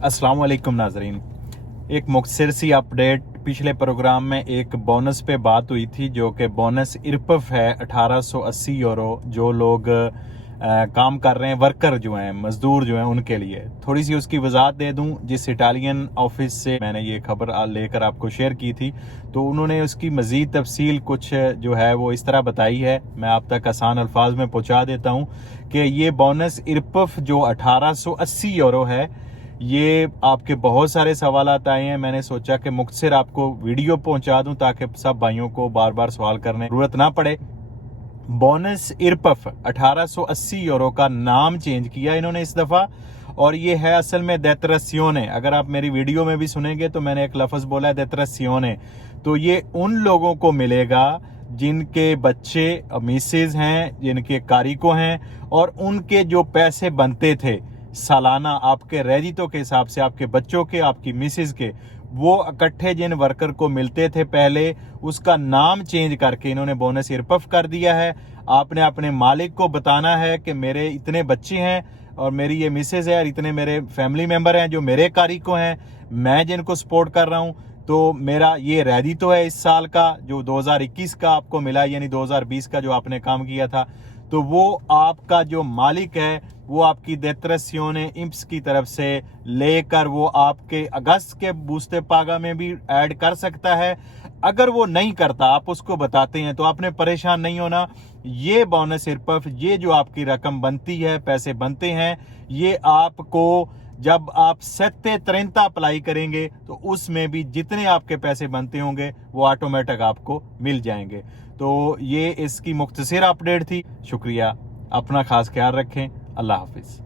अस्सलाम वालेकुम नाजरीन। एक मुख्तसर सी अपडेट, पिछले प्रोग्राम में एक बोनस पे बात हुई थी जो कि बोनस इरपफ है 1880 यूरो। जो लोग काम कर रहे हैं, वर्कर जो हैं, मजदूर जो हैं, उनके लिए थोड़ी सी उसकी वजाहत दे दूं। जिस इटालियन ऑफिस से मैंने ये खबर लेकर आपको शेयर की थी, तो उन्होंने उसकी मज़ीद तफसील कुछ जो है वो इस तरह बताई है। मैं आप तक आसान अल्फाज में पहुंचा देता हूं कि ये बोनस इरपफ जो 1880 यूरो है, ये आपके बहुत सारे सवालात आए हैं। मैंने सोचा कि मुख्तसर आपको वीडियो पहुंचा दूं ताकि सब भाइयों को बार बार सवाल करने की जरूरत ना पड़े। बोनस इरपफ 1880 यूरो का नाम चेंज किया इन्होंने इस दफ़ा, और ये है असल में देतरसियोने। अगर आप मेरी वीडियो में भी सुनेंगे तो मैंने एक लफ्ज़ बोला है देतरसियोने। तो ये उन लोगों को मिलेगा जिनके बच्चे मिसेज हैं, जिनके कारिको हैं, और उनके जो पैसे बनते थे सालाना आपके रेजितो के हिसाब से, आपके बच्चों के, आपकी मिसेज के, वो इकट्ठे जिन वर्कर को मिलते थे पहले, उसका नाम चेंज करके इन्होंने बोनस इरपफ कर दिया है। आपने अपने मालिक को बताना है कि मेरे इतने बच्चे हैं और मेरी ये मिसेज है और इतने मेरे फैमिली मेंबर हैं जो मेरे कारिको हैं, मैं जिनको सपोर्ट कर रहा हूँ। तो मेरा ये रेजितो है इस साल का जो 2021 का आपको मिला, यानी 2020 का जो आपने काम किया था। तो वो आपका जो मालिक है वो आपकी देतरसियोने इंप्स की तरफ से लेकर वो आपके अगस्त के बूस्ते पागा में भी ऐड कर सकता है। अगर वो नहीं करता, आप उसको बताते हैं, तो आपने परेशान नहीं होना। ये बोनस इरपफ, ये जो आपकी रकम बनती है, पैसे बनते हैं, ये आपको जब आप 730 अप्लाई करेंगे तो उसमें भी जितने आपके पैसे बनते होंगे वो ऑटोमेटिक आपको मिल जाएंगे। तो ये इसकी मुख्तसर अपडेट थी। शुक्रिया, अपना खास ख्याल रखें। अल्लाह हाफिज।